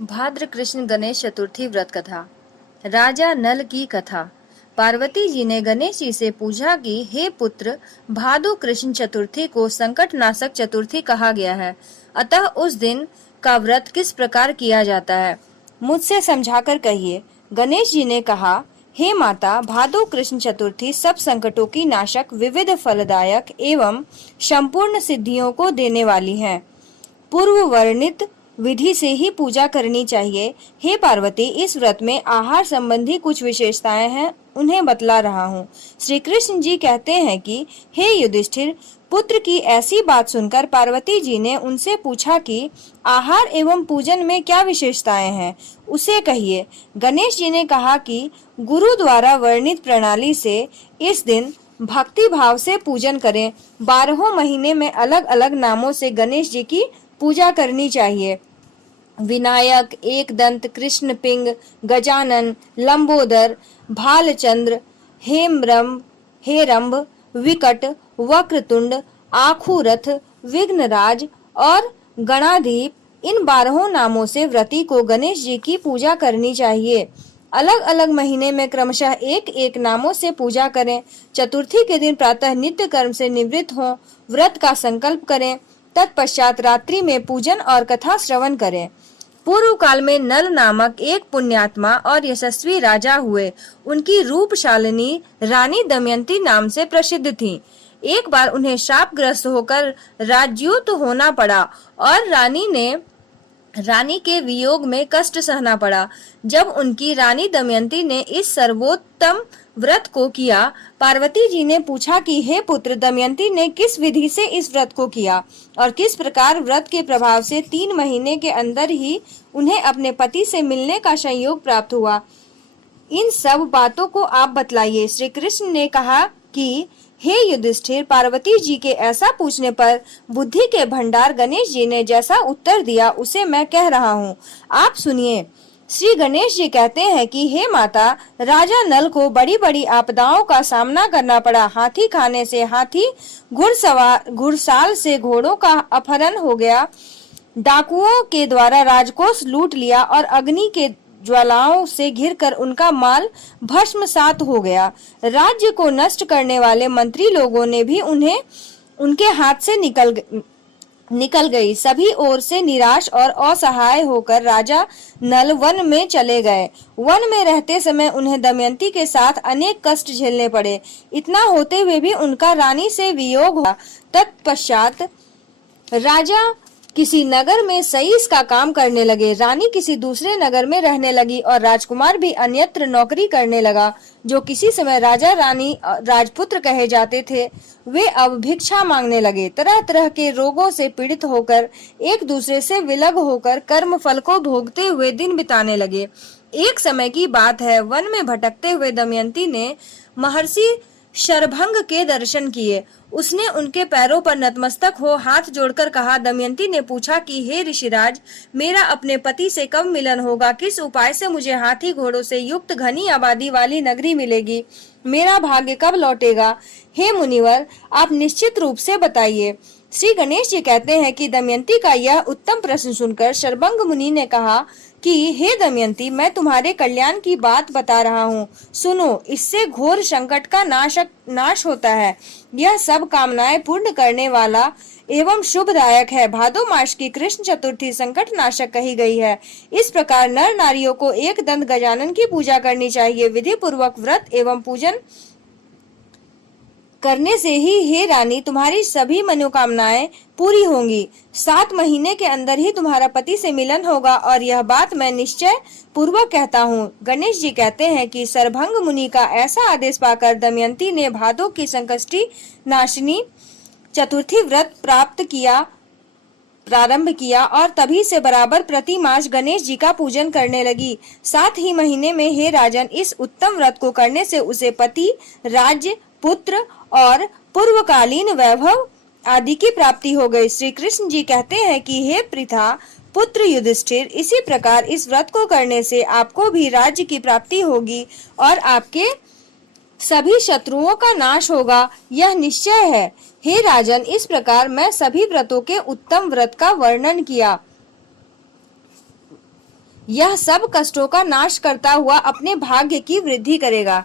भाद्र कृष्ण गणेश चतुर्थी व्रत कथा। राजा नल की कथा। पार्वती जी ने गणेश जी से पूछा कि हे पुत्र, भादु कृष्ण चतुर्थी को संकट नाशक चतुर्थी कहा गया है, अतः उस दिन का व्रत किस प्रकार किया जाता है, मुझसे समझाकर कहिए। गणेश जी ने कहा, हे माता, भादु कृष्ण चतुर्थी सब संकटों की नाशक, विविध फलदायक एवं संपूर्ण सिद्धियों को देने वाली है। पूर्व वर्णित विधि से ही पूजा करनी चाहिए। हे पार्वती, इस व्रत में आहार संबंधी कुछ विशेषताएं हैं, उन्हें बतला रहा हूँ। श्री कृष्ण जी कहते हैं कि हे युधिष्ठिर, पुत्र की ऐसी बात सुनकर पार्वती जी ने उनसे पूछा कि आहार एवं पूजन में क्या विशेषताएं हैं, उसे कहिए। गणेश जी ने कहा कि गुरु द्वारा वर्णित प्रणाली से इस दिन भक्ति भाव से पूजन करें। 12 महीने में अलग अलग नामों से गणेश जी की पूजा करनी चाहिए। विनायक, एकदंत, कृष्ण पिंग, गजानन, लंबोदर, भालचंद्र, हेरंब, विकट, वक्रतुंड, आखुरथ, विघ्नराज और गणाधीप, इन 12 नामों से व्रती को गणेश जी की पूजा करनी चाहिए। अलग अलग महीने में क्रमशः एक एक नामों से पूजा करें। चतुर्थी के दिन प्रातः नित्य कर्म से निवृत्त हों, व्रत का संकल्प करें, तत्पश्चात रात्रि में पूजन और कथा श्रवण करें। पूर्व काल में नल नामक एक पुण्यात्मा और यशस्वी राजा हुए। उनकी रूपशालिनी रानी दमयंती नाम से प्रसिद्ध थी। एक बार उन्हें शापग्रस्त होकर राज्योत होना पड़ा और रानी के वियोग में कष्ट सहना पड़ा। जब उनकी रानी दमयंती ने इस सर्वोत्तम व्रत को किया, पार्वती जी ने पूछा कि हे पुत्र, दमयंती ने किस विधि से इस व्रत को किया और किस प्रकार व्रत के प्रभाव से 3 महीने के अंदर ही उन्हें अपने पति से मिलने का संयोग प्राप्त हुआ, इन सब बातों को आप बतलाइए। श्री कृष्ण ने कहा कि हे युधिष्ठिर, पार्वती जी के ऐसा पूछने पर बुद्धि के भंडार गणेश जी ने जैसा उत्तर दिया उसे मैं कह रहा हूँ, आप सुनिए। श्री गणेश जी कहते हैं कि हे माता, राजा नल को बड़ी बड़ी आपदाओं का सामना करना पड़ा। हाथी खाने से हाथी, घुड़साल से घोड़ों का अपहरण हो गया, डाकुओं के द्वारा राजकोष लूट लिया और अग्नि के ज्वालाओं से घिरकर उनका माल भस्मसात हो गया। राज्य को नष्ट करने वाले मंत्री लोगों ने भी उन्हें उनके हाथ से निकल गई। सभी ओर से निराश और असहाय होकर राजा नल वन में चले गए। वन में रहते समय उन्हें दमयंती के साथ अनेक कष्ट झेलने पड़े। इतना होते हुए भी उनका रानी से वियोग हुआ। तत्पश्चात राजा किसी नगर में सईस का काम करने लगे, रानी किसी दूसरे नगर में रहने लगी और राजकुमार भी अन्यत्र नौकरी करने लगा। जो किसी समय राजा रानी राजपुत्र कहे जाते थे, वे अब भिक्षा मांगने लगे। तरह तरह के रोगों से पीड़ित होकर, एक दूसरे से विलग होकर कर्म फल को भोगते हुए दिन बिताने लगे। एक समय की बात है, वन में भटकते हुए दमयंती ने महर्षि शरभंग के दर्शन किए। उसने उनके पैरों पर नतमस्तक हो हाथ जोड़कर कहा। दमयंती ने पूछा कि हे ऋषिराज, मेरा अपने पति से कब मिलन होगा? किस उपाय से मुझे हाथी घोड़ों से युक्त घनी आबादी वाली नगरी मिलेगी? मेरा भाग्य कब लौटेगा? हे मुनिवर, आप निश्चित रूप से बताइए। श्री गणेश जी कहते हैं कि दमयंती का यह उत्तम प्रश्न सुनकर शरभंग मुनि ने कहा कि हे दमयंती, मैं तुम्हारे कल्याण की बात बता रहा हूँ, सुनो। इससे घोर संकट का नाश होता है। यह सब कामनाएं पूर्ण करने वाला एवं शुभदायक है। भादो मास की कृष्ण चतुर्थी संकट नाशक कही गई है। इस प्रकार नर नारियों को एक दंत गजानन की पूजा करनी चाहिए। विधि पूर्वक व्रत एवं पूजन करने से ही हे रानी, तुम्हारी सभी मनोकामनाएं पूरी होंगी। 7 महीने के अंदर ही तुम्हारा पति से मिलन होगा और यह बात मैं निश्चय पूर्वक कहता हूँ। गणेश जी कहते हैं कि शरभंग मुनि का ऐसा आदेश पाकर दमयंती ने भादो की संकष्टी नाशिनी चतुर्थी व्रत प्रारंभ किया और तभी से बराबर प्रति मास गणेश जी का पूजन करने लगी। 7 ही महीने में हे राजन, इस उत्तम व्रत को करने से उसे पति, राज्य, पुत्र और पूर्वकालीन वैभव आदि की प्राप्ति हो गई। श्री कृष्ण जी कहते हैं कि हे पृथा पुत्र युधिष्ठिर, इसी प्रकार इस व्रत को करने से आपको भी राज्य की प्राप्ति होगी और आपके सभी शत्रुओं का नाश होगा, यह निश्चय है। हे राजन, इस प्रकार मैं सभी व्रतों के उत्तम व्रत का वर्णन किया। यह सब कष्टों का नाश करता हुआ अपने भाग्य की वृद्धि करेगा।